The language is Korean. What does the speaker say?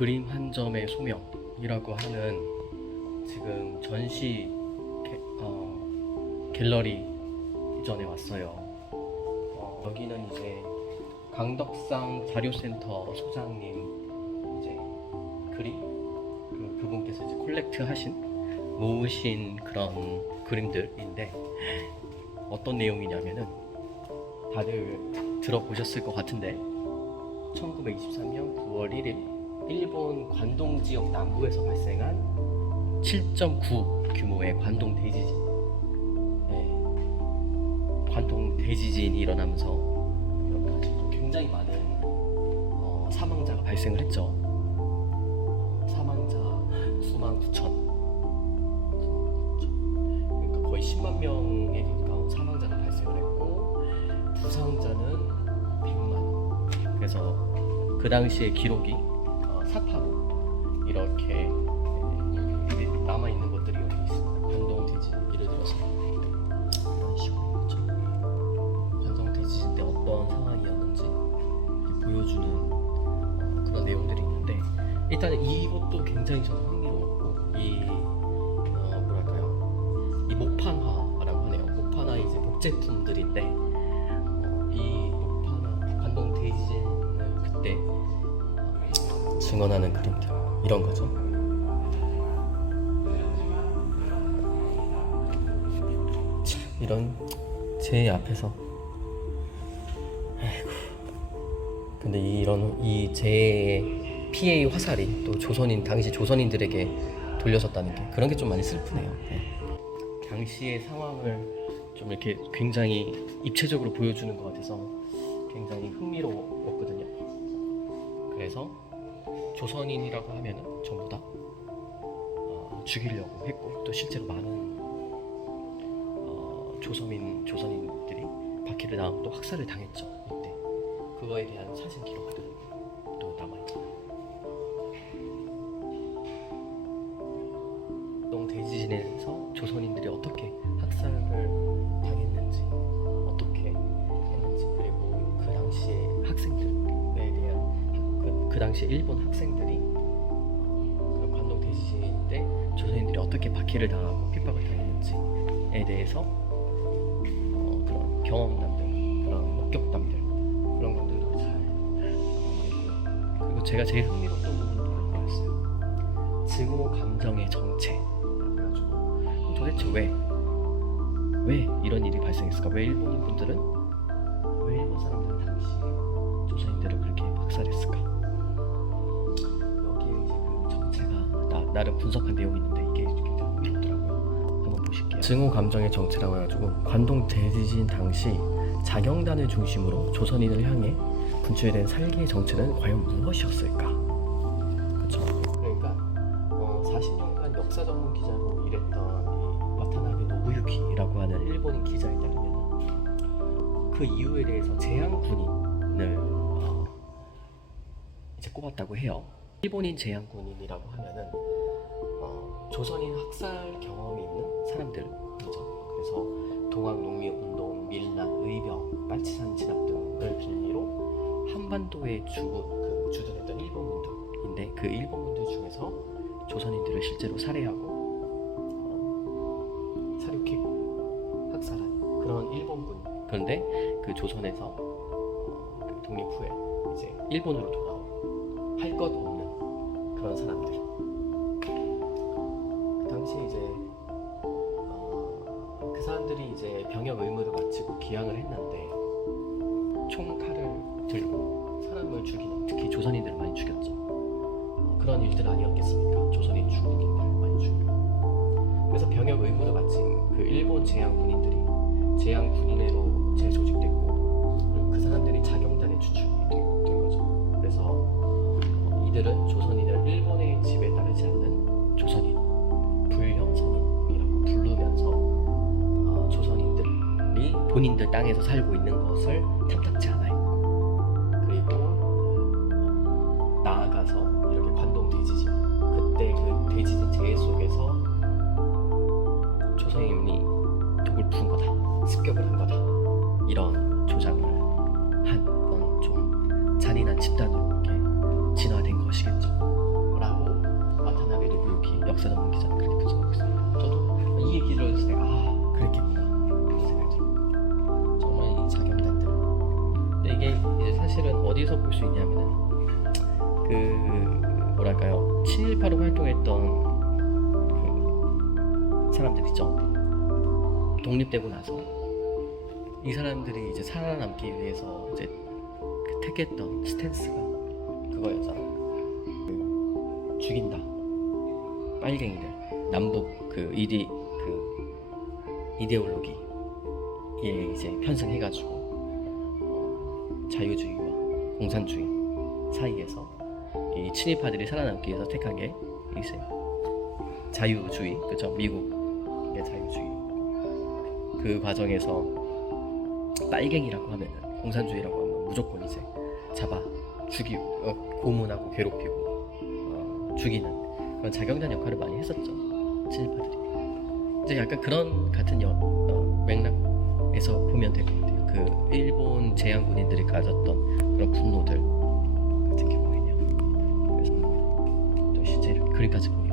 그림 한 점의 소명이라고 하는 지금 전시 게, 어, 갤러리 이전에 왔어요. 어, 여기는 이제 강덕상 자료센터 소장님 이제 그림 그, 그분께서 이제 콜렉트 하신 모으신 그런 그림들인데 어떤 내용이냐면은 다들 들어보셨을 것 같은데 1923년 9월 1일 일본 관동 지역 남부에서 발생한 7.9 규모의 관동 대지진. 네. 관동 대지진이 일어나면서 굉장히 많은 어, 사망자가 발생을 했죠. 어, 사망자 9만 9천. 그러니까 거의 10만 명에 가까운 사망자가 발생을 했고 부상자는 100만. 그래서 그 당시의 기록이 어, 사파로 이렇게 남아 있는 것들이 여기 있습니다. 대지진 예를 들어서 이런 식으로 때 어떤 상황이었는지 보여주는 어, 그런 내용들이 있는데 일단은 이것도 굉장히 저는 흥미로웠고 이 어, 뭐랄까요 이 목판화라고 하네요. 목판화 이제 복제품들인데 어, 이 목판화 대지진을 그때 어, 증언하는 그림들 이런 거죠. 참, 이런 제 앞에서 아이고 근데 이런 이 제 피해의 화살이 또 조선인 당시 조선인들에게 돌려졌다는 게 그런 게 좀 많이 슬프네요. 네. 당시의 상황을 좀 이렇게 굉장히 입체적으로 보여주는 것 같아서 굉장히 흥미로웠거든요. 그래서 조선인이라고 하면은 전부 다 어, 죽이려고 했고 또 실제로 많은 어, 조선인 조선인들이 바퀴를 나고 또 학살을 당했죠 이때. 그거에 대한 사진 동 대지진에서 조선인들이 어떻게 학살을 당했는지 어떻게 했는지 그리고 그 당시에 학생들에 대한 학- 그, 그 당시 일본 학생들이 어, 그 관동 대지진 때 조선인들이 어떻게 박해를 당하고 핍박을 당했는지에 대해서 어, 그런 경험담들, 그런 목격담들 그런 것들도 잘 남아있고요. 그리고 제가 제일 흥미로웠던 부분은 바로 이거였어요. 증오 감정의 정체. 그래가지고 도대체 왜? 왜 이런 일이 발생했을까? 왜 일본인 분들은 왜 일본 사람들은 당시에 조선인들을 그렇게 박살했을까? 나, 나름 분석한 내용이 있는데 이게 흥미롭더라고요. 한번 보실게요. 증오 감정의 정체라고 해가지고 관동 대지진 당시 자경단을 중심으로 조선인을 향해 분출된 살기의 정체는 과연 무엇이었을까? 그렇죠. 그러니까 어, 40년간 역사 전문 기자로 일했던 이 와타나베 노부유키라고 하는 일본인 기자에 따르면 그 이유에 대해서 재향 군인을 어, 이제 꼽았다고 해요. 일본인 재향 군인이라고 하면은 어, 조선인 학살 경험이 있는 사람들이죠. 그래서 동학농민운동, 밀란, 의병, 빨치산 진압 등을 빌미로 한반도에 주고 그 주둔했던 일본군들인데 그 일본군들 중에서 조선인들을 실제로 살해하고 어, 사륙했고 학살한 그런 일본군. 그런데 그 조선에서 어, 그 독립 후에 이제 일본으로 돌아온 할 것 없는 그런 사람들. 사람들이 이제 병역 의무를 마치고 기항을 했는데 총칼을 들고 사람을 죽이는 특히 조선인들을 많이 죽였죠. 어, 그런 일들 아니었겠습니까? 조선인 중국인들 많이 죽이고. 그래서 병역 의무를 마친 그 일본 제양 군인들이 제양 군인회로 재조직됐고 본인들 땅에서 살고 있는 것을 탐탁지 않아 있고 그리고 나아가서 이렇게 관동 대지진 그때 그 대지진 재해 속에서 조선인이 독을 푼 거다. 습격을 한 거다. 이런 조장을 한 그런 좀 잔인한 집단으로 이렇게 진화된 것이겠죠. 라고 와타나베 노부유키 역사 전문 기자는 그렇게 분석하고 있습니다. 저도 이 얘기를 들었을 때아 어디서 볼 수 있냐면은 그 뭐랄까요? 친일파로 활동했던 그 사람들 있죠? 독립되고 나서 이 사람들이 이제 살아남기 위해서 이제 그 택했던 스탠스가 그거였잖아 그 죽인다. 빨갱이들. 남북 그 이디 그 이데올로기에 이제 편승해가지고 어, 자유주의와 공산주의 사이에서 이 친일파들이 살아남기 위해서 택한 게 이제 자유주의 그죠 미국의 자유주의. 그 과정에서 빨갱이라고 하면은 공산주의라고 하면 무조건 이제 잡아 죽이고 어, 고문하고 괴롭히고 어, 죽이는 그런 자경단 역할을 많이 했었죠 친일파들이. 이제 약간 그런 같은 여, 어, 맥락에서 보면 될 것 같아요. 그 일본 제향군인들이 가졌던 분노들 같은 경우에는요. 그래서 또 실제 이렇게 그림까지 보니